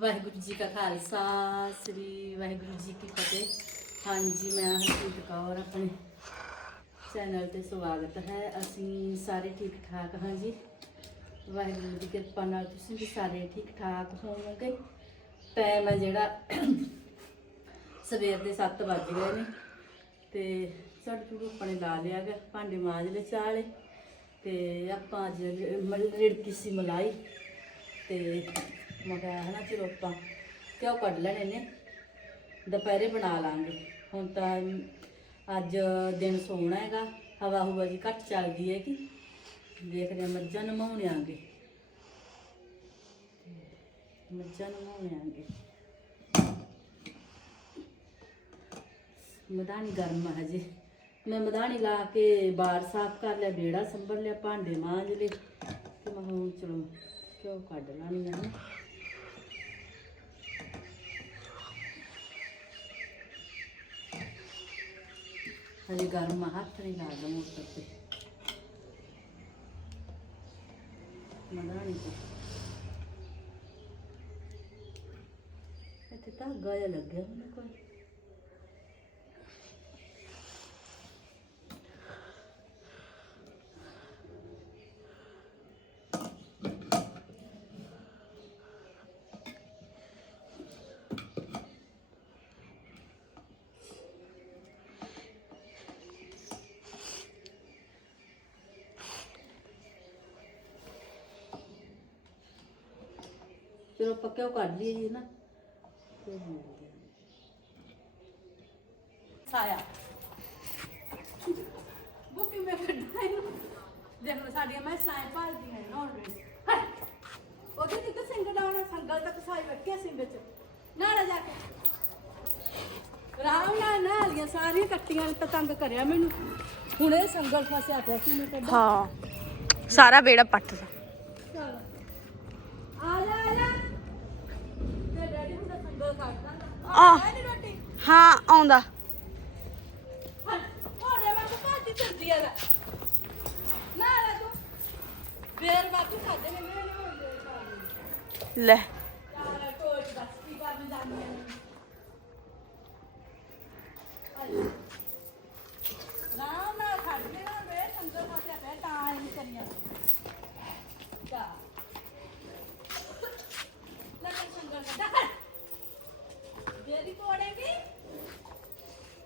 ਵਾਹਿਗੁਰੂ ਜੀ ਕਾ ਖਾਲਸਾ, ਸ੍ਰੀ ਵਾਹਿਗੁਰੂ ਜੀ ਕੀ ਫਤਿਹ। ਹਾਂਜੀ, ਮੈਂ ਹਰਜੀਤ ਕੌਰ, ਆਪਣੇ ਚੈਨਲ ਤੇ ਸਵਾਗਤ ਹੈ। ਅਸੀਂ ਸਾਰੇ ਠੀਕ ਠਾਕ ਹਾਂ ਜੀ। ਵਾਹਿਗੁਰੂ ਦੀ ਕਿਰਪਾ ਨਾਲ ਤੁਸੀਂ ਵੀ ਸਾਰੇ ਠੀਕ ਠਾਕ ਹੋਵੋਗੇ। ਟਾਈਮ ਹੈ ਜਿਹੜਾ ਸਵੇਰ ਦੇ 7 ਵੱਜ ਗਏ ਨੇ ਤੇ ਝੜ ਝੁੜ ਆਪਣੇ ਲਾ ਲਿਆ ਗਿਆ ਭਾਂਡੇ ਮਾਂਜ ਲਏ ਚਾਲੇ ਤੇ ਆਪਾਂ ਅੱਜ ਮਲ, ਰਿੜਕੀ ਸੀ ਮਲਾਈ ਤੇ ਮੈਂ ਕਿਹਾ ਹਨਾ ਚਲੋ ਆਪਾਂ ਘਿਓ ਕੱਢ ਲੈਣੇ ਨੇ, ਦੁਪਹਿਰੇ ਬਣਾ ਲਾਂਗੇ। ਹੁਣ ਤਾਂ ਅੱਜ ਦਿਨ ਸੋਹਣਾ ਹੈਗਾ, ਹਵਾ ਹੁਵਾ ਜੀ ਘੱਟ ਚੱਲਦੀ ਹੈ ਕਿ ਦੇਖਦੇ ਹਾਂ ਮੱਝਾਂ ਨਮਾਉਣ ਆਂਗੇ ਮੱਝਾਂ ਨਮਾਉਣ ਆਂਗੇ ਮਦਾਨੀ ਗਰਮ ਹੈ ਹਜੇ। ਮੈਂ ਮਦਾਨੀ ਲਾ ਕੇ ਬਾਹਰ ਸਾਫ਼ ਕਰ ਲਿਆ, ਵਿਹੜਾ ਸੰਭਲ ਲਿਆ, ਭਾਂਡੇ ਮਾਂਜ ਲਏ ਤੇ ਮੈਂ ਹੁਣ ਚਲੋ ਕਿਉਂ ਕੱਢ ਲਾਣੀ ਆ ਨਾ ਹਜੇ ਗਰਮ ਆ, ਹੱਥ ਨਹੀਂ ਲੱਗਦਾ ਮੋਟਰ ਤੇ ਮਦਾਨੀ ਤੇ ਇੱਥੇ ਧਾਗਾ ਚਲੋ ਪੱਕੇ ਉਹ ਕੱਢ ਲਈਏ ਜੀ ਨਾ ਫਿਰ ਮਿਲਦੇ ਹਾਂ। ਸਾਇਆ। ਬੁੱਕੀ ਮੈਂ ਕੱਢਾਂ ਇਹਨੂੰ। ਦੇਖ ਲਓ ਸਾਡੀਆਂ ਮੈਂ ਸਾਇ ਭਾਲਦੀਆਂ ਨੇ ਉਹਦੇ ਤੇ ਤਾਂ ਸਿੰਗਲ ਲਾਉਣਾ ਸੰਗਲ ਤੱਕ ਸਾਈ ਬੈਠਿਆ ਸਿੰਗ ਚ। ਨਾਲਾ ਜਾ ਕੇ। ਰਾਮ ਨਾਲ ਨਾਲੀਆਂ ਸਾਰੀਆਂ ਕੱਟੀਆਂ ਨੇ ਤਾਂ ਤੰਗ ਕਰਿਆ ਮੈਨੂੰ। ਹੁਣ ਇਹ ਸੰਗਲ ਫਸਿਆ ਪਿਆ ਸੀ ਮੈਂ ਕੱਢਾਂ ਹਾਂ। ਸਾਰਾ ਬੇੜਾ ਪੱਟਦਾ ਚਲ ਆ ਜਾ ਆ ਜਾ ਤੇ ਡੈਡੀ ਹੁਣ ਤਾਂ ਸੰਗਲ ਕੱਟਦਾ ਆ। ਆ ਨਹੀਂ ਰੋਟੀ ਹਾਂ ਆਉਂਦਾ। ਹੋਰੇ ਮੈਂ ਤਾਂ ਭਾਜੀ ਚੰਦੀ ਆ ਨਾ ਲੈ ਤੂੰ। ਫੇਰ ਮੈਂ ਤੂੰ ਖਾਦੇ ਨੇ ਲੈ ਯਾਰ ਟੋਚ ਦੱਸ ਕੀ ਕਰਨ ਜਾਂਦੀ ਆ ਰਾਮ ਨਾਲ ਖੜ ਕੇ ਨਾ ਵੇ ਸੰਗਲ ਫਸਿਆ ਪਿਆ ਤਾਂ ਇਹ ਕਰੀਆਂ ਚਾ ਲੈ ਲੈ ਸੰਗਲ ਕੱਢ ਬੇਰੀ ਤੋੜੇਗੀ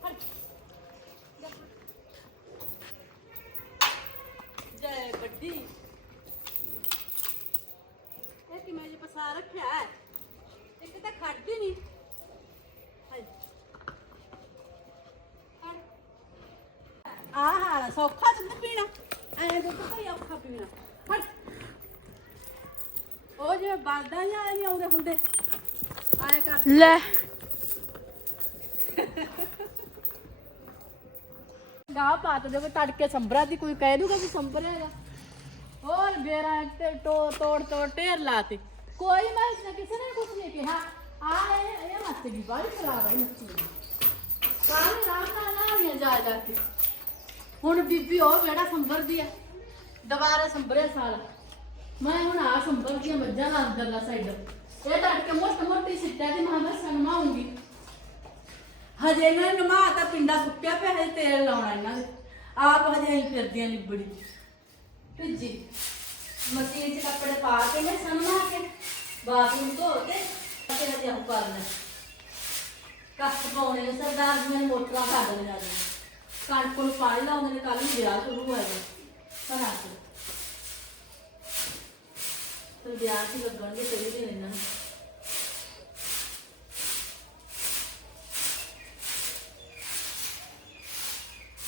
ਹਟ ਜੈ ਵੱਡੀ ਇਹ ਕਿ ਮੈਂ ਜੇ ਪਸਾ ਰੱਖਿਆ ਹੈ ਇੱਕ ਤਾਂ ਖੜਦੀ ਨਹੀਂ ਹਾਏ ਆ ਹਾਲ ਸੌਖਾ ਦੁੱਧ ਪੀਣਾ ਐ ਦੁੱਧ ਹੀ ਔਖਾ ਪੀਣਾ ਹਟ ਉਹ ਜਿਵੇਂ ਬਾਲਦਾ ਜਾਂ ਨਹੀਂ ਆਉਂਦੇ ਹੁੰਦੇ ਆਏ ਕਰ ਲੈ ਗਾ ਪਾਤ ਦੇ ਤੜਕੇ ਸੰਭਰਾ ਦੀ ਕੋਈ ਕਹਿ ਦੂਗਾ ਵੀ ਸੰਭਰਿਆ ਹੈਗਾ ਹੋਰ ਬੇਰਾ ਤੇ ਟੋ ਤੋੜ ਤੋੜ ਢੇਰ ਲਾਤੇ ਕੋਈ ਮੈਂ ਇਸ ਕਿਸੇ ਨੇ ਕੁਝ ਨਹੀਂ ਕਿਹਾ ਆ ਇਹ ਇਹ ਮੱਤ ਦੀ ਬਾੜੀ ਖਰਾਬ ਹੈ ਮੱਛੀ ਕਾਹ ਰਾਮ ਨਾਲ ਨਾ ਆਈਆਂ ਜਾ ਜਾ ਕੇ ਹੁਣ ਬੀਬੀ ਉਹ ਵੇੜਾ ਸੰਭਰਦੀ ਆ। ਦੁਬਾਰਾ ਸੰਭਰਿਆ ਸਾਲ। ਮੈਂ ਹੁਣ ਆ ਸੰਭਰਦੀਆਂ ਮੱਝਾਂ ਨਾਲ ਅੰਦਰਲਾ ਸਾਈਡ ਇਹ ਤੜਕੇ ਮੋਟ ਮੋਟੀ ਸਿੱਟਿਆ ਦੀ ਮਾਂ ਮੈਂ ਹਜੇ ਇਹਨਾਂ ਨੂੰ ਨਮਾ ਤਾਂ ਪਿੰਡਾ ਸੁੱਕਿਆ ਪਿਆ, ਹਜੇ ਤੇਲ ਲਾਉਣਾ ਇਹਨਾਂ ਦੇ। ਆਪ ਹਜੇ ਅਸੀਂ ਫਿਰਦੀਆਂ ਲਿਬੜੀ। ਭਿੱਜੀ। ਮਸ਼ੀਨ 'ਚ ਕੱਪੜੇ ਪਾ ਕੇ ਮੈਂ ਸੰਮਾ ਕੇ, ਬਾਥਰੂਮ ਧੋ ਕੇ, ਤੇ ਹਜੇ ਉਹ ਕਰਨਾ। ਕੱਪ ਪਾਉਣੇ ਨੇ ਸਰਦਾਰ ਜੀ ਨੇ ਮੋਟਰਾਂ ਕਰ ਦੇਣੇ ਅੱਜ ਕਣਕ ਨੂੰ ਪਾਣੀ ਲਾਉਂਦੇ ਨੇ ਕੱਲ ਨੂੰ ਵਿਆਹ ਸ਼ੁਰੂ ਹੋਏਗਾ ਕਰਾ ਕੇ ਤੇ ਵਿਆਹ 'ਚ ਲੱਗਣਗੇ ਕਈ ਦਿਨ ਇਹਨਾਂ ਨੂੰ।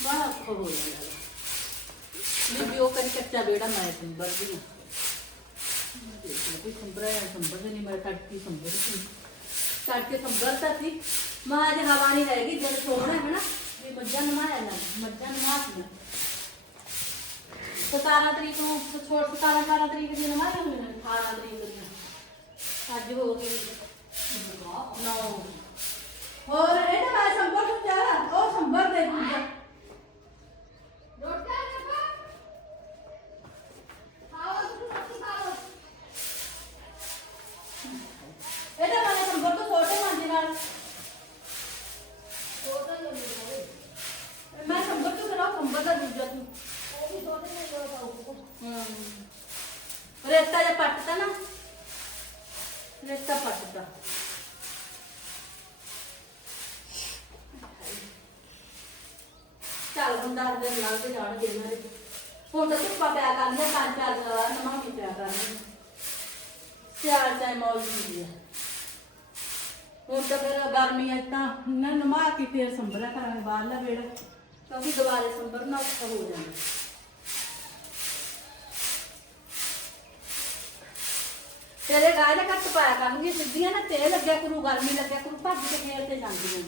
ਬੜਾ ਔਖਾ ਹੋ ਜਾਂਦਾ ਬੀਬੀ ਉਹ ਕਰੀ ਕੱਚਾ ਬੇੜਾ ਮੈਂ ਸੰਭਰਦੀ ਹਾਂ। ਦੇਖੋ ਕੋਈ ਸੰਭਰਿਆ ਸੰਭਰ ਨਹੀਂ, ਮੈਂ ਤੜਕੀ ਸੰਭਰ ਸੀ ਤੜਕੇ ਸੰਭਰਤਾ ਸੀ। ਮਾਂ ਜੇ ਹਵਾ ਨਹੀਂ ਰਹੇਗੀ ਜਦ ਸੋਣਾ ਹੈ ਨਾ ਵੀ ਮੱਝਾਂ ਨਮਾਇਆ ਨਾ ਮੱਝਾਂ ਨਮਾਤੀਆਂ 17 ਤਰੀਕ ਨੂੰ ਛੋੜ 17 18 ਤਰੀਕ ਦੀ ਨਮਾਇਆ ਹੋਈ ਨੇ 18 ਤਰੀਕ ਦੀ ਅੱਜ ਹੋ ਗਈ ਨੌ ਹੋਰ ਇਹ ਤਾਂ ਮੈਂ ਸੰਭਰ ਨੂੰ ਜਾ ਉਹ ਸੰਭਰ ਦੇ ਦੂਜਾ ਰੋਟਾ ਨਾ ਖਾਓ ਤੁਸੀਂ ਰੋਟੀ ਖਾਓ ਇਹ ਤਾਂ ਨਾਲ ਮੈਂ ਦੂਜਾ ਤੂੰ। ਉਹ ਵੀ ਦੋ ਦਿਨ ਲੋੜ ਆਉ ਰੇਤਾ ਜਿਹਾ ਪੱਟਦਾ ਨਾ। ਰੇਤਾ ਪੱਟਦਾ ਚੱਲ ਹੁਣ ਦਸ ਦਿਨ ਲੱਗ ਤੇ ਜਾਣਗੇ ਇਹਨਾਂ ਦੇ ਹੁਣ ਤਾਂ ਧੁੱਪਾ ਪਿਆ ਕਰਨੀਆਂ ਪੰਜ ਚਾਰ ਦਿਨ ਵੀ ਪਿਆ ਕਰਨੀਆਂ ਸਿਆਲ ਚਾਹੇ ਮੌਜ ਹੁੰਦੀ ਹੈ ਹੁਣ ਤਾਂ ਫਿਰ ਗਰਮੀਆਂ 'ਚ ਤਾਂ ਨਾ ਨਮਾ ਕੇ ਫਿਰ ਸੰਭਰਿਆ ਕਰਾਂਗੇ ਬਾਹਰਲਾ ਵੇੜਾ। ਕਿਉਂਕਿ ਦੁਬਾਰੇ ਸੰਭਰਨਾ ਔਖਾ ਹੋ ਜਾਂਦਾ ਤੇਰੇ ਗਾय ਦਾ ਕੱਟ ਪਾਇਆ ਕਰਨਗੇ ਸਿੱਧੀਆਂ ਨਾ ਤੇਲ ਲੱਗਿਆ ਕਰੂ ਗਰਮੀ ਲੱਗਿਆ ਕਰੂ ਭੱਜ ਕੇ ਖੇਲ ਤੇ ਜਾਂਦੀਆਂ ਨੇ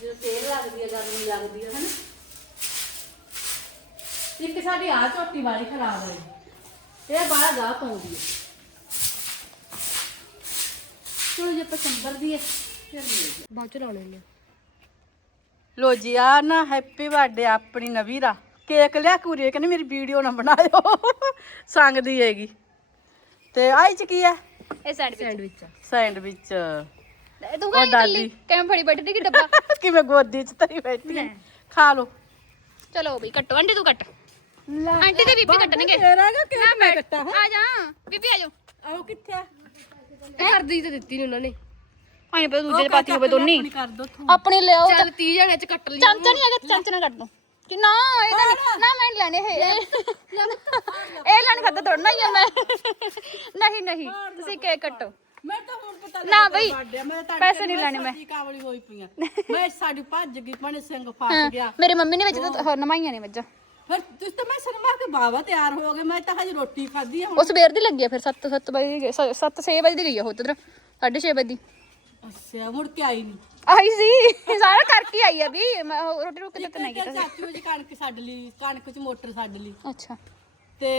ਜਦੋਂ ਤੇਲ ਲੱਗਦੀ ਹੈ ਗਰਮੀ ਲੱਗਦੀ ਹੈ ਹਨਾ ਇੱਕ ਸਾਡੀ ਆ ਝੋਟੀ ਵਾਲੀ ਖਰਾਬ ਹੈ ਇਹ ਬੜਾ ਗਾਹ ਪਾਉਂਦੀ ਹੈ ਚਲੋ ਜੇ ਪਸੰਬਰ ਦੀ ਹੈ ਫਿਰ ਮਿਲਦੀ ਬਾਅਦ ਚ ਲਾਉਣੇ ਨੇ। ਲੋ ਜੀ ਆ ਨਾ ਹੈਪੀ ਬਰਥਡੇ ਆਪਣੀ ਨਵੀਰਾ ਕੇਕ ਲਿਆ ਕੂਰੀ ਕਹਿੰਦੀ ਮੇਰੀ ਵੀਡੀਓ ਨਾ ਬਣਾਇਓ। ਸੰਗਦੀ ਹੈਗੀ। ਤੇ ਆਈ ਚ ਕੀ ਹੈ? ਇਹ ਸੈਂਡਵਿਚ। ਸੈਂਡਵਿਚ ਤੂੰ ਉਹ ਦਾਦੀ। ਕਿਵੇਂ ਫੜੀ ਬੈਠੀ ਦੀ ਕਿ ਡੱਬਾ? ਕਿਵੇਂ ਗੋਦੀ ਚ ਤਰੀ ਬੈਠੀ ਹੈ। ਖਾ ਲੋ ਚਲੋ ਬਈ ਕੱਟੋ। ਆਂਟੀ ਤੂੰ ਕੱਟ। ਆਂਟੀ ਤੇ ਬੀਬੀ ਕੱਟਣਗੇ। ਤੇਰਾ ਹੈਗਾ ਕੇਕ ਮੈਂ ਕੱਟਾ ਆ ਜਾ। ਬੀਬੀ ਆ ਜਾ ਆਓ ਕਿੱਥੇ ਆ? ਕਰਦੀ ਤੇ ਦਿੱਤੀ ਨਹੀਂ ਉਹਨਾਂ ਨੇ। ਆਏ ਪਏ ਦੂਜੇ ਪਾਤੀ ਹੋਵੇ ਦੋਨੀ। ਆਪਣੀ ਕਰ ਦੋ ਤੂੰ ਆਪਣੀ ਲਿਆਓ ਚੱਲ 30 ਜਣੇ ਚ ਕੱਟ ਲਈ ਚਮਚਾ ਨਹੀਂ ਹੈਗਾ ਚਮਚਾ ਨਾਲ ਕੱਟ ਦੋ ਕਿ ਨਾ ਇਹਦਾ ਨੀ- ਨਾ ਮੈਂ ਲੈਣੇ ਇਹ। ਇਹ ਲੈਣ ਖਾਦਾ ਤੋੜਨਾ ਹੀ ਆ ਮੈਂ। ਨਹੀਂ ਨਹੀਂ। ਤੁਸੀਂ ਕੇਕ ਕੱਟੋ। ਮੈਂ ਤਾਂ ਹੁਣ ਪਤਾ ਨਾ ਬਈ, ਮੈਂ ਤਾਂ ਪੈਸੇ ਨਹੀਂ ਲੈਣੇ ਮੈਂ। ਕਾਵਲੀ ਹੋਈ ਪਈਆਂ ਮੈਂ ਸਾਡੀ ਭੱਜ ਗਈ ਪਣੇ ਸਿੰਘ ਫਸ ਗਿਆ। ਮੇਰੀ ਮੰਮੀ ਨੇ ਵਿੱਚ ਤਾਂ ਹੋਰ ਨਮਾਈਆਂ ਨੇ ਵੱਜਾ ਫਿਰ ਤੁਸੀਂ ਤਾਂ ਮੈਂ ਸ਼ਰਮਾ ਕੇ ਬਾਵਾ ਤਿਆਰ ਹੋ ਗਏ। ਮੈਂ ਤਾਂ ਹਜੇ ਰੋਟੀ ਖਾਧੀ ਆ ਹੁਣ। ਉਹ ਸਵੇਰ ਦੀ ਲੱਗੀ ਆ ਫਿਰ 7 7 ਵਜੇ 7 6 ਵਜੇ ਦੀ ਗਈ ਆ ਉਹ ਉਧਰ 6:30 ਵਜੇ ਦੀ। ਅੱਛਾ ਮੁੜ ਕੇ ਆਈ ਨਹੀਂ ਆਈ ਸੀ ਸਾਰਾ ਕਰਕੇ ਆਈ ਆ ਵੀ ਮੈਂ ਉਹ ਰੋਟੀ ਰੋਟੀ ਤੱਕ ਨਹੀਂ ਕੀਤਾ ਸੀ। ਚਾਚੀ ਜੀ ਕਣਕ ਛੱਡ ਲਈ ਕਣਕ ਚ ਮੋਟਰ ਛੱਡ ਲਈ। ਅੱਛਾ। ਤੇ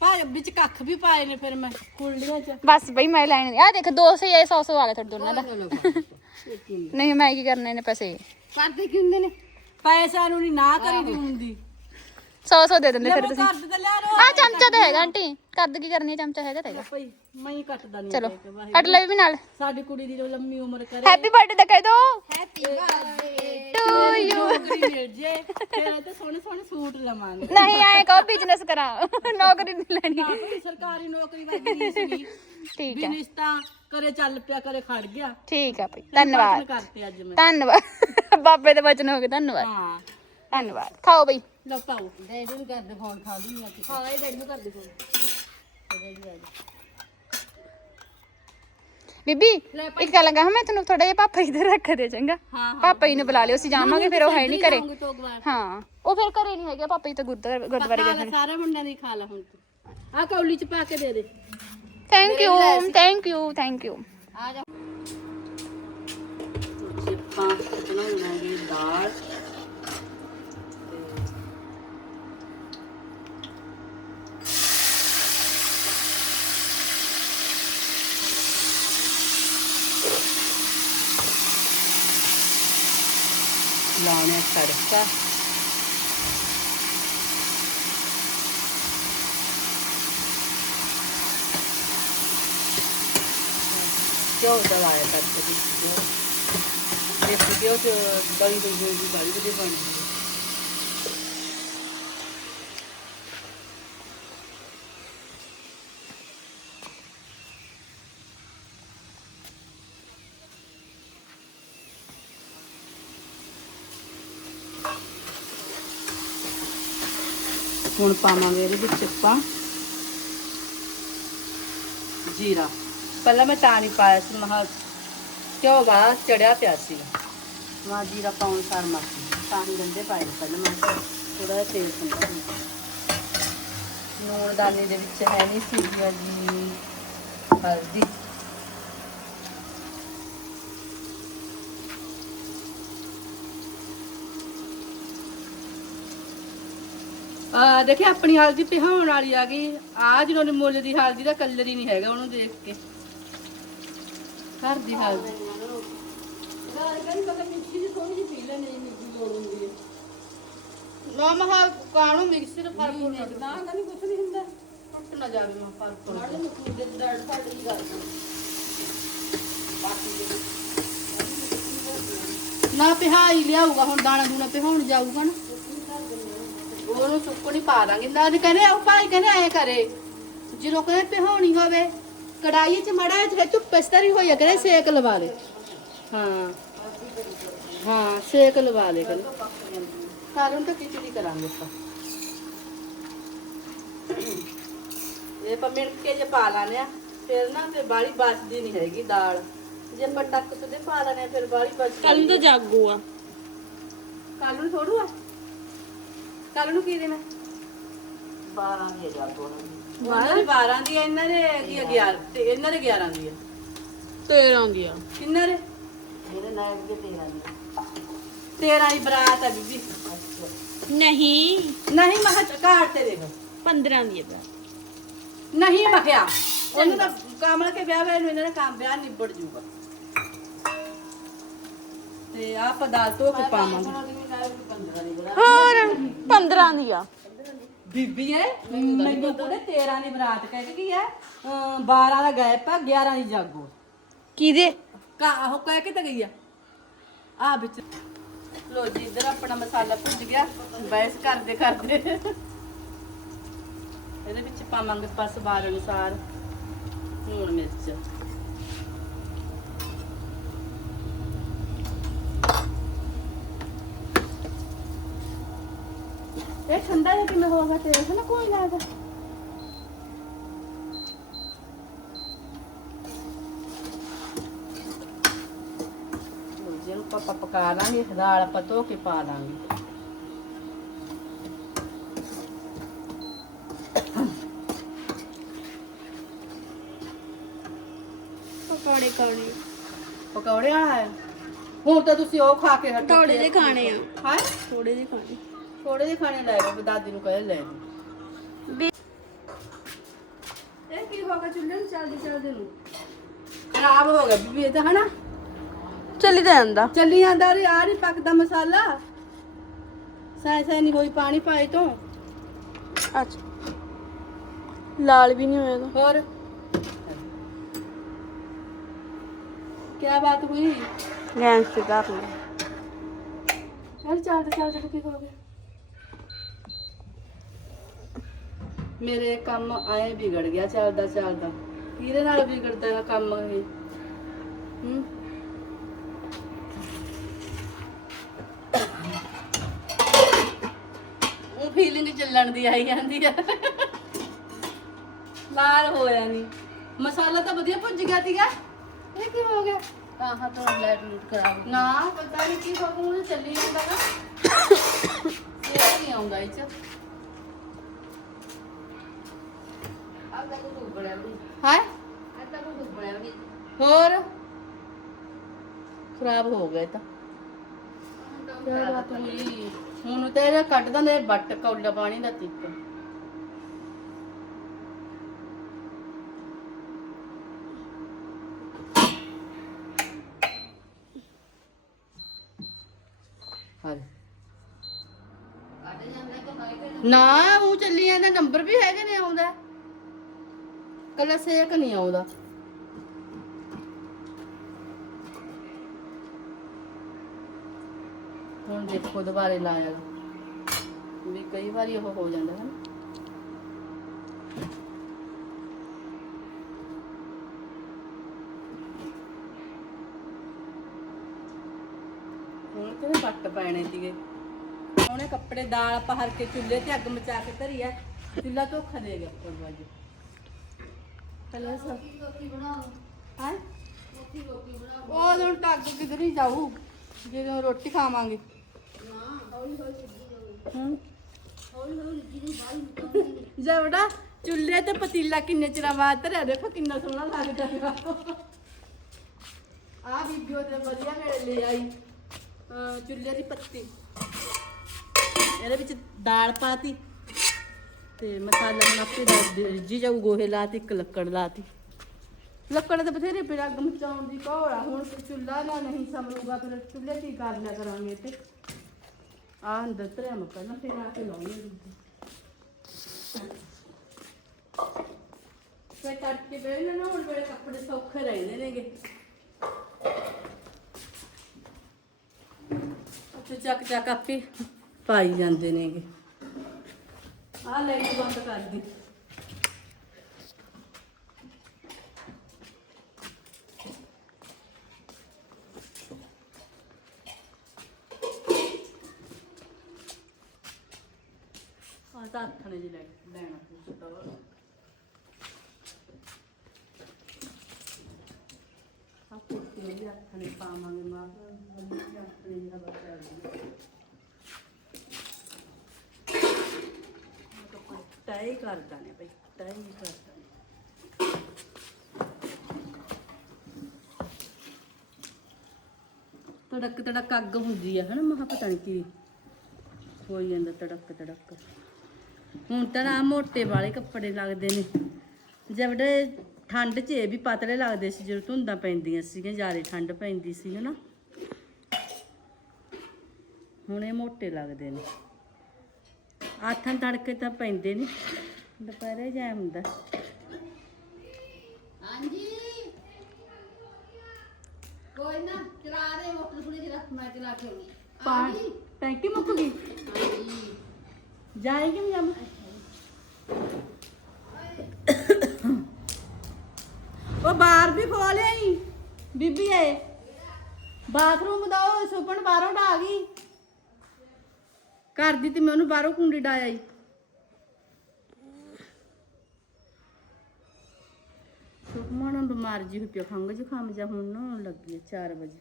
ਪਾ ਵਿੱਚ ਕੱਖ ਵੀ ਪਾਏ ਨੇ ਫਿਰ ਮੈਂ ਕੁਲੜੀਆਂ ਚ। ਬਸ ਬਈ ਮੈਂ ਲੈਣੇ ਆ ਦੇਖ 200 ਜਾਂ 100 100 ਆ ਗਿਆ ਤੁਹਾਡੇ ਦੋਨਾਂ ਦਾ। ਨਹੀਂ ਮੈਂ ਕੀ ਕਰਨੇ ਨੇ ਪੈਸੇ? ਕਰਦੇ ਕੀ ਹੁੰਦੇ ਨੇ? ਪੈਸਿਆਂ ਨੂੰ ਨਹੀਂ ਨਾ ਕਰੀ ਦੀ ਹੁੰਦੀ। 100 100 ਦੇ ਦਿੰਦੇ ਫਿਰ ਤੁਸੀਂ। ਕਰ ਰੋ ਆ ਚਮਚਾ ਤਾਂ ਹੈਗਾ ਆਂਟੀ ਕੱਦ ਕੀ ਕਰਨੀ ਹੈ ਚਮਚਾ ਹੈਗਾ ਤਾਂ ਹੈਗਾ। ਭਈ ਮੈਂ ਹੀ ਕੱਟਦਾ ਨਹੀਂ ਚਲੋ ਕੱਟ ਲੈ ਵੀ ਨਾਲ। ਸਾਡੀ ਕੁੜੀ ਦੀ ਜੋ ਲੰਮੀ ਉਮਰ ਕਰੇ। ਹੈਪੀ ਬਰਥਡੇ ਦਾ ਕਹਿ ਦੋ। ਹੈਪੀ ਬਰਥਡੇ ਟੂ ਯੂ ਨੌਕਰੀ ਮਿਲ ਜੇ ਫਿਰ ਤੇ ਸੋਹਣੇ ਸੋਹਣੇ ਸੂਟ ਲਵਾਂਗੇ। ਨਹੀਂ ਆਏ ਕਹੋ ਬਿਜ਼ਨਸ ਕਰਾਂ। ਨੌਕਰੀ ਨਹੀਂ ਲੈਣੀ। ਸਰਕਾਰੀ ਨੌਕਰੀ ਵਰਗੀ ਨਹੀਂ ਠੀਕ ਵੀ ਹੈ ਨਿਸ਼ਤਾ ਕਰੇ ਚੱਲ ਪਿਆ ਕਰੇ ਖੜ ਗਿਆ। ਠੀਕ ਹੈ ਭਾਈ ਧੰਨਵਾਦ। ਕਰਤੇ ਅੱਜ ਮੈਂ। ਧੰਨਵਾਦ। ਬਾਬੇ ਦੇ ਵਚਨ ਹੋ ਗਏ ਧੰਨਵਾਦ। ਹਾਂ। ਧੰਨਵਾਦ। ਖਾਓ ਬਈ। ਲਓ ਪਾਓ। ਡੈਡੀ ਨੂੰ ਕਰਦੇ ਫੋਨ ਖਾ ਲਈ ਹਾਂ ਇਹ ਡੈਡੀ ਨੂੰ ਕਰਦੇ ਫੋਨ। ਬੀਬੀ ਇੱਕ ਗੱਲ ਲਗਾ ਮੈਂ ਤੁਹਾਨੂੰ ਥੋੜਾ ਜਿਹਾ ਪਾਪਾ ਜੀ ਦੇ ਰੱਖ ਦੇ ਚੰਗਾ। ਹਾਂ, ਪਾਪਾ ਜੀ ਨੂੰ ਬੁਲਾ ਲਿਓ ਅਸੀਂ ਜਾਵਾਂਗੇ ਫਿਰ ਉਹ ਹੈ ਨਹੀਂ ਘਰੇ। ਜਾਊਂਗੇ ਤੋਂ ਅਗਵਾਰ ਹਾਂ ਉਹ ਫਿਰ ਘਰੇ ਨਹੀਂ ਹੈਗੇ ਪਾਪਾ ਜੀ ਤਾਂ ਗੁਰਦੁਆਰੇ ਗੁਰਦੁਆਰੇ ਖਾ ਗਏ ਲੈ ਸਾਰੇ ਮੁੰਡਿਆਂ ਦੀ ਖਾ ਲੈ ਹੁਣ ਤੂੰ। ਆ ਕੌਲੀ ਚ ਪਾ ਕੇ ਦੇ ਦੇ। Thank you thank you thank you ਆ ਜਾ ਆਪਾਂ ਬਣਾਉਣਾਂਗੇ ਦਾਲ ਲਾਉਣੇ ਤੜਕਾ ਘਿਓ ਦਾ ਲਾਇਆ ਤੜਕਾ ਦੀ ਘਿਓ ਇਸ ਘਿਓ ਚ ਬੜੀ ਬੜੀ ਹੋਈ ਬੜੀ ਵਧੀਆ ਬਣਦੀ ਹੈ ਹੁਣ ਪਾਵਾਂਗੇ ਇਹਦੇ ਵਿੱਚ ਆਪਾਂ ਜੀਰਾ। ਪਹਿਲਾਂ ਮੈਂ ਤਾਂ ਨਹੀਂ ਪਾਇਆ ਸੀ ਮਹਾ ਘਿਓ ਗਾ ਚੜਿਆ ਪਿਆ ਸੀ। ਮਾ ਜੀਰਾ ਪਾਉਣ ਸਾਰ ਮਾਸੀ ਤਾਂ ਹੀ ਗੰਦੇ ਪਾਏ ਪਹਿਲਾਂ, ਮੈਂ ਥੋੜਾ ਜਿਹਾ ਤੇਲ ਹੁੰਦਾ ਨੂਣ ਦਾਣੇ ਦੇ ਵਿੱਚ ਹੈ ਨਹੀਂ ਸੀ ਜੀ, ਹਲਦੀ। ਆ ਦੇਖਿਆ ਆਪਣੀ ਹਲਦੀ ਪਿਹਾਉਣ ਵਾਲੀ ਆ ਗਈ। ਆ ਜਿਹਨਾਂ ਨੇ ਮੁੱਲ ਦੀ ਹਲਦੀ ਦਾ ਕਲਰ ਹੀ ਨਹੀਂ ਹੈਗਾ ਉਹਨੂੰ ਦੇਖ ਕੇ। ਘਰ ਦੀ ਹਲਦੀ। ਨਾ ਮਹਾ ਕਾਣੂ ਮਿਕਸਰ ਫ਼ਰਕ ਹੁੰਦਾ? ਨਾ ਕਹਿੰਦੀ ਕੁਛ ਨਹੀਂ ਹੁੰਦਾ। ਨਾ ਜਾਵੇ ਮੈਂ ਫ਼ਰਕ ਪੜ ਮਾੜੇ ਨੂੰ ਦੇ ਦਰਦ ਸਾਡੀ ਹੀ ਗੱਲ ਨਾ ਪਿਹਾ ਹੀ ਲਿਆਊਗਾ ਹੁਣ ਦਾਣਾ ਦੂਣਾ ਪਿਹਾਉਣ ਜਾਊਗਾ ਨਾ। ਉਹਨੂੰ ਸੁੱਕਣੀ ਪਾ ਦਾਂਗੇ। ਦਾਦੀ ਕਹਿੰਦੇ ਉਹ ਭਾਈ ਕਹਿੰਦੇ ਐ ਕਰੇ ਜਦੋਂ ਕਹਿੰਦੇ ਪਿਹਾਉਣੀ ਹੋਵੇ ਕੜਾਈ 'ਚ ਮੜਾ ਚ ਧੁੱਪੇ ਸਤਰੀ ਹੋਇਆ ਕਹਿੰਦੇ ਸੇਕ ਲਵਾ ਲੈ ਹਾਂ ਹਾਂ ਸੇਕ ਲਵਾ ਲੈ ਕਹਿੰਦੇ। ਕਾਰਨ ਤਾਂ ਖਿਚੜੀ ਕਰਾਂਗੇ ਆਪਾਂ। ਇਹ ਆਪਾਂ ਮਿਣ ਕੇ ਜੇ ਪਾ ਲਾਣੇ ਆ ਫਿਰ ਨਾ ਫਿਰ ਬਾਲੀ ਬਚਦੀ ਨਹੀਂ ਹੈਗੀ ਦਾਲ। ਜੇ ਆਪਾਂ ਟੱਕ ਤੇ ਪਾ ਲਾਣੇ ਫਿਰ ਬਾਲੀ ਬਚ ਕੱਲ ਨੂੰ ਤਾਂ ਜਾਗੂ ਆ। ਕੱਲ ਨੂੰ ਥੋੜੂ ਆ? ਕੱਲ ਨੂੰ ਕੀ ਦੇਣਾ? 12 ਦੀ ਜਾਗੂ ਉਹਨਾਂ ਦੇ 12 ਦੀ ਆ, ਇਹਨਾਂ ਦੇ ਕੀ ਆ 11 ਤੇ ਇਹਨਾਂ ਦੇ 11 ਦੀ ਆ। 13 ਦੀ ਆ। ਕਿੰਨਾ ਦੇ? ਮੇਰੇ ਨਾਲ ਦੇ 13 ਦੀ 13 ਦੀ ਬਰਾਤ ਆ ਬੀਬੀ। ਨਹੀਂ। ਨਹੀਂ ਮੈਂ ਕਿਹਾ ਕਾਟ ਤੇ ਦੇਖ। 15 ਦੀ ਆ ਨਹੀਂ ਮੈਂ ਕਿਹਾ ਉਹਨੂੰ ਤਾਂ ਕਮਲ ਕੇ ਵਿਆਹ ਵੇ ਨੂੰ ਇਹਨਾਂ ਦਾ ਕੰਮ ਵਿਆਹ ਨਿਬੜ ਜੂਗਾ ਤੇ ਆਪ ਦਾਲ ਧੋ ਕੇ ਪਾਵਾਂਗੇ। ਹੋਰ 15 ਦੀ ਆ। ਬੀਬੀ ਐ ਮੈਨੂੰ ਪੂਰੇ 13 ਦੀ ਬਰਾਤ ਕਹਿ ਕੀ ਐ? 12 ਦਾ ਗੈਪ ਆ 11 ਦੀ ਜਾਗੋ। ਕਿਹਦੇ? ਕਾ ਉਹ ਕਹਿ ਕੇ ਤਾਂ ਗਈ ਆ। ਆ ਵਿੱਚ। ਲੋ ਜੀ ਇਧਰ ਆਪਣਾ ਮਸਾਲਾ ਭੁੱਜ ਗਿਆ। ਬੈਸ ਕਰਦੇ ਕਰਦੇ। ਇਹਦੇ ਵਿੱਚ ਪਾਵਾਂਗੇ ਆਪਾਂ ਸਵਾਦ ਅਨੁਸਾਰ। ਲੂਣ ਮਿਰਚ। ਇਹ ਠੰਡਾ ਜਿਹਾ ਕਿਵੇਂ ਹੋਗਾ ਤੇਰੇ ਤੇ ਨਾ ਕੋਈ ਲੱਗਦਾ ਜਿਹਨੂੰ ਆਪਾਂ ਪਕਾ ਲਾਂਗੇ ਦਾਲ ਆਪਾਂ ਧੋ ਕੇ ਪਾ ਲਾਂਗੇ। ਪਕੌੜੇ ਕਾਣੇ ਪਕੌੜੇ ਵਾਲਾ ਹੈ? ਹੁਣ ਤਾਂ ਤੁਸੀਂ ਉਹ ਖਾ ਕੇ ਹਟੋ। ਥੋੜੇ ਜਿਹੇ ਖਾਣੇ ਆ। ਹਾਂ? ਥੋੜੇ ਜਿਹੇ ਖਾਣੇ ਥੋੜੇ ਜਿਹੇ ਖਾਣੇ ਲੈ ਗਏ ਦਾਦੀ ਨੂੰ ਕਹੇ ਲੈ ਦੇ ਇਹ ਕੀ ਹੋਗਾ ਚੁੱਲ੍ਹੇ ਨੂੰ ਚੱਲਦੇ ਚੱਲਦੇ ਨੂੰ? ਖਰਾਬ ਹੋ ਗਿਆ ਬੀਬੀ ਇਹ ਤਾਂ ਹਨਾ? ਚੱਲੀ ਤਾਂ ਜਾਂਦਾ। ਚੱਲੀ ਜਾਂਦਾ ਰੇ ਆ ਨਹੀਂ ਪੱਕਦਾ ਮਸਾਲਾ। ਸਾਇ ਸਾਇ ਨਹੀਂ ਹੋਈ ਪਾਣੀ ਪਾਏ ਤੋਂ। ਅੱਛਾ। ਲਾਲ ਵੀ ਨਹੀਂ ਹੋਏਗਾ ਹੋਰ? ਕੀ ਬਾਤ ਹੋਈ? ਗੈਸ ਤੇ ਕਰ ਲੈ ਚੱਲਦੇ ਕੀ ਹੋ ਗਿਆ? ਮੇਰੇ ਕੰਮ ਆਏ ਵਿਗੜ ਗਿਆ ਚੱਲਦਾ ਚੱਲਦਾ ਕਿਹਦੇ ਨਾਲ ਵਿਗੜਦਾ ਹੈ ਕੰਮ ਇਹ? ਹੂੰ? ਉਹ ਫੀਲਿੰਗ ਚੱਲਣ ਦੀ ਆਈ ਜਾਂਦੀ ਆ। ਲਾਲ ਹੋਇਆ ਨਹੀਂ ਮਸਾਲਾ ਤਾਂ ਵਧੀਆ ਭੁੱਜ ਗਿਆ ਸੀਗਾ। ਇਹ ਕੀ ਹੋ ਗਿਆ? ਆਹਾਂ ਤੋਂ ਲੈਟ ਲੂਟ ਖਰਾਬ ਨਾ ਪਤਾ ਨਹੀਂ ਕੀ ਹੋ ਗਿਆ ਚੱਲੀ ਜਾਂਦਾ ਨਾ। ਇਹ ਨਹੀਂ ਆਉਂਦਾ ਇਹ ਚ ਆ ਤਾਂ ਕੋਈ ਬੜਿਆ ਵੀ ਹੈ? ਹੋਰ? ਖਰਾਬ ਹੋ ਗਿਆ ਇਹ ਤਾਂ। ਹੁਣ ਤੇ ਇਹ ਕੱਢ ਦਿੰਦੇ ਬੱਟ ਕੌਲਾ ਪਾਣੀ ਦਾ ਤਿੱਕ। ਨਾ ਉਹ ਚੱਲੀ ਜਾਂਦਾ ਨੰਬਰ ਵੀ ਹੈਗੇ ਨੇ ਆਉਂਦਾ ਕੱਲਾ ਸੇਕ ਨਹੀਂ ਆਉਂਦਾ। ਹੁਣ ਦੇਖੋ ਦੁਬਾਰੇ ਲਾਇਆ। ਵੀ ਕਈ ਵਾਰੀ ਉਹ ਹੋ ਜਾਂਦਾ ਹੈ ਹੁਣ ਕਿਹੜੇ ਵੱਟ ਪੈਣੇ ਸੀਗੇ? ਉਹਨੇ ਕੱਪੜੇ ਦਾਲ ਆਪਾਂ ਕੇ ਚੁੱਲ੍ਹੇ ਤੇ ਅੱਗ ਮਚਾ ਕੇ ਧਰੀ ਆ। ਚੁੱਲ੍ਹਾ ਧੋਖਾ ਦੇ ਗਿਆ ਉੱਪਰ ਅੱਜ। ਪਹਿਲਾਂ ਸਭ ਹਾਂ? ਉਹ ਹੁਣ ਟੱਗ ਕਿਧਰ ਹੀ ਜਾਊ ਜਦੋਂ ਰੋਟੀ ਖਾਵਾਂਗੇ। ਹੂੰ ਜਵੜਾ ਚੁੱਲ੍ਹੇ ਤੇ ਪਤੀਲਾ ਕਿੰਨੇ ਚਿਰਾਂ ਬਾਅਦ ਧਰਿਆ ਦੇਖੋ ਕਿੰਨਾ ਸੋਹਣਾ ਲੱਗਦਾ ਹੈਗਾ ਆ ਵੀਡੀਓ ਤੇ ਵਧੀਆ ਮੇਰੇ ਲੈ ਆਈ ਚੁੱਲ੍ਹੇ ਦੀ ਪੱਤੀ। ਇਹਦੇ ਵਿੱਚ ਦਾਲ ਪਾਤੀ ਤੇ ਮਸਾਲਾ ਹੁਣ ਆਪੇ ਦਾ ਜੀ ਜਾਊ ਗੋਹੇ ਲਾਤੀ ਇੱਕ ਲੱਕੜ ਲਾਤੀ ਲੱਕੜ ਦੇ ਬਥੇਰੇ ਪਿਆ ਅੱਗ ਮਚਾਉਣ ਦੀ ਘੋੜਾ ਹੁਣ ਚੁੱਲ੍ਹਾ ਨਾ ਨਹੀਂ ਸੰਭਲੂਗਾ, ਫਿਰ ਚੁੱਲ੍ਹੇ ਕੀ ਕਰ ਕਰਾਂਗੇ ਤੇ। ਆ ਅੰਦਰ ਧਰਿਆ ਮੈਂ ਪਹਿਲਾਂ, ਫਿਰ ਆ ਕੇ ਲਾਉਣੀ ਫਿਰ ਤੜਕੇ ਵੇਲੇ ਨਾ ਹੁਣ ਵੇਲੇ ਕੱਪੜੇ ਸੌਖੇ ਰਹਿੰਦੇ ਨੇਗੇ। ਉੱਥੇ ਚੱਕ ਚੱਕ ਆਪੇ ਪਾਈ ਜਾਂਦੇ ਨੇਗੇ। ਆ ਲਾਈਟ ਬੰਦ ਕਰ ਦੀ। ਆ ਤਾਂ ਆਥਣੇ ਜੀ ਲੈ ਲੈਣਾ ਕੁਛ ਆ ਕੁੱਤੇ ਵੀ ਆਥਣੇ ਪਾਵਾਂਗੇ ਮਾਂ ਵਧੀਆ ਆਥਣੇ ਜਿਹੜਾ ਬੱਚਾ ਹੈ ਕਰਦਾ ਨੇ ਬਈ ਟਾਈ ਕਰਦਾ ਨੇ। ਤੜਕ ਤੜਕ ਅੱਗ ਹੁੰਦੀ ਆ, ਹਨਾ? ਮਹਾ ਪਤਾ ਨਹੀਂ ਕੀ ਹੋਈ ਜਾਂਦਾ ਤੜਕ ਤੜਕ। ਹੁਣ ਤਾਂ ਨਾ ਮੋਟੇ ਵਾਲੇ ਕੱਪੜੇ ਲੱਗਦੇ ਨੇ। ਜਿਹੜੇ ਠੰਡ 'ਚ ਇਹ ਵੀ ਪਤਲੇ ਲੱਗਦੇ ਸੀ, ਜਦੋਂ ਧੁੰਦਾਂ ਪੈਂਦੀਆਂ ਸੀਗੀਆਂ, ਜ਼ਿਆਦਾ ਠੰਡ ਪੈਂਦੀ ਸੀ, ਹਨਾ? ਹੁਣ ਇਹ ਮੋਟੇ ਲੱਗਦੇ ਨੇ। ਆਥਣ ਤੜਕੇ ਤਾਂ ਪੈਂਦੇ ਨਹੀਂ ਦੁਪਹਿਰੇ ਜਾਇ ਹੁੰਦਾ। ਹਾਂਜੀ। ਕੋਈ ਨਾ ਚਲਾ ਦੇ ਮੋਟਰ ਥੋੜੀ ਜਿਹੀ ਰੱਖ ਮੈਂ ਚਲਾ ਕੇ ਆਉਣੀ ਪਾਣੀ ਟੈਂਕੀ ਮੁੱਕ ਗਈ? ਹਾਂਜੀ ਜਾਏਗੀ ਉਹ ਬਾਹਰ ਵੀ ਖੋਲ ਆਈ ਬੀਬੀ ਏ ਬਾਥਰੂਮ ਦਾ ਉਹ ਸੁਪਨ ਬਾਹਰੋਂ ਢਾ ਗਈ। ਘਰ ਦੀ ਤੇ ਮੈਂ ਉਹਨੂੰ ਬਾਹਰੋਂ ਕੁੰਡੀ ਡਾਇਆ ਈ। ਸੁਖਮਨ ਬਿਮਾਰ ਜੀ ਹੋਈ ਪਿਆ ਖੰਗ ਜ਼ੁਕਾਮ ਜਾ ਹੁਣ ਨਾ ਲੱਗੀ 4 ਵਜੇ।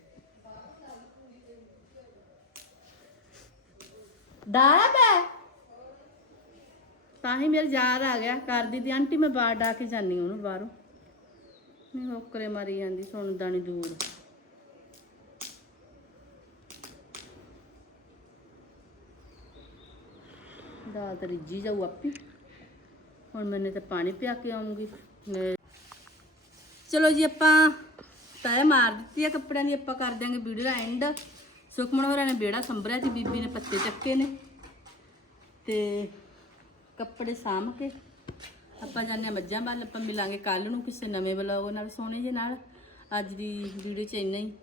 ਡਾਇਆ ਪੈ ਤਾਂ ਹੀ ਮੇਰੇ ਯਾਦ ਆ ਗਿਆ ਕਰਦੀ ਦੀ ਆਂਟੀ ਮੈਂ ਬਾਹਰ ਡਾ ਕੇ ਜਾਨੀ ਉਹਨੂੰ ਬਾਹਰੋਂ। ਨਹੀਂ ਹੋਕਰੇ ਮਾਰੀ ਜਾਂਦੀ, ਸੁਣਦਾ ਨਹੀਂ ਦੂਰ। ਦਾਲ ਤਾਂ ਰਿੱਝੀ ਜਾਊ ਆਪੀ। ਹੁਣ ਮੈਨੇ ਤਾਂ ਪਾਣੀ ਪਿਆ ਕੇ ਆਉਂਗੀ ਮੈਂ- ਚਲੋ ਜੀ, ਆਪਾਂ ਤੈ ਮਾਰ ਦਿੱਤੀ ਆ ਕੱਪੜਿਆਂ ਦੀ, ਆਪਾਂ ਕਰ ਦਿਆਂਗੇ ਵੀਡੀਓ ਦਾ ਐਂਡ ਸੁਖਮਨ ਹੋਰਾਂ ਨੇ ਬੇੜਾ ਸੰਭਰਿਆ ਤੇ ਬੀਬੀ ਨੇ ਪੱਤੇ ਚੱਕੇ ਨੇ। ਤੇ ਕੱਪੜੇ ਸਾਂਭ ਕੇ ਆਪਾਂ ਜਾਂਦੇ ਹਾਂ ਮੱਝਾਂ ਵੱਲ, ਆਪਾਂ ਮਿਲਾਂਗੇ ਕੱਲ ਨੂੰ ਕਿਸੇ ਨਵੇਂ ਵਲੌਗ ਨਾਲ, ਸੋਹਣੇ ਜੇ ਨਾਲ। ਅੱਜ ਦੀ ਵੀਡੀਓ ਚ ਇੰਨਾ ਹੀ।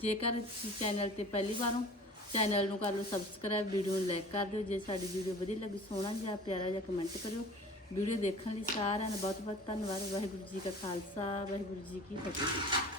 ਜੇਕਰ ਚੈਨਲ ਤੇ ਪਹਿਲੀ ਵਾਰੋਂ ਚੈਨਲ ਨੂੰ ਕਰ ਲਓ ਸਬਸਕ੍ਰਾਈਬ ਵੀਡੀਓ ਨੂੰ ਲਾਈਕ ਕਰ ਦਿਓ। ਜੇ ਸਾਡੀ ਵੀਡੀਓ ਵਧੀਆ ਲੱਗੀ, ਸੋਹਣਾ ਜਿਹਾ, ਪਿਆਰਾ ਜਿਹਾ ਕਮੈਂਟ ਕਰਿਓ। ਵੀਡੀਓ ਦੇਖਣ ਲਈ ਸਾਰਿਆਂ ਦਾ ਬਹੁਤ ਬਹੁਤ ਧੰਨਵਾਦ। ਵਾਹਿਗੁਰੂ ਜੀ ਕਾ ਖਾਲਸਾ, ਵਾਹਿਗੁਰੂ ਜੀ ਕੀ ਫਤਿਹ।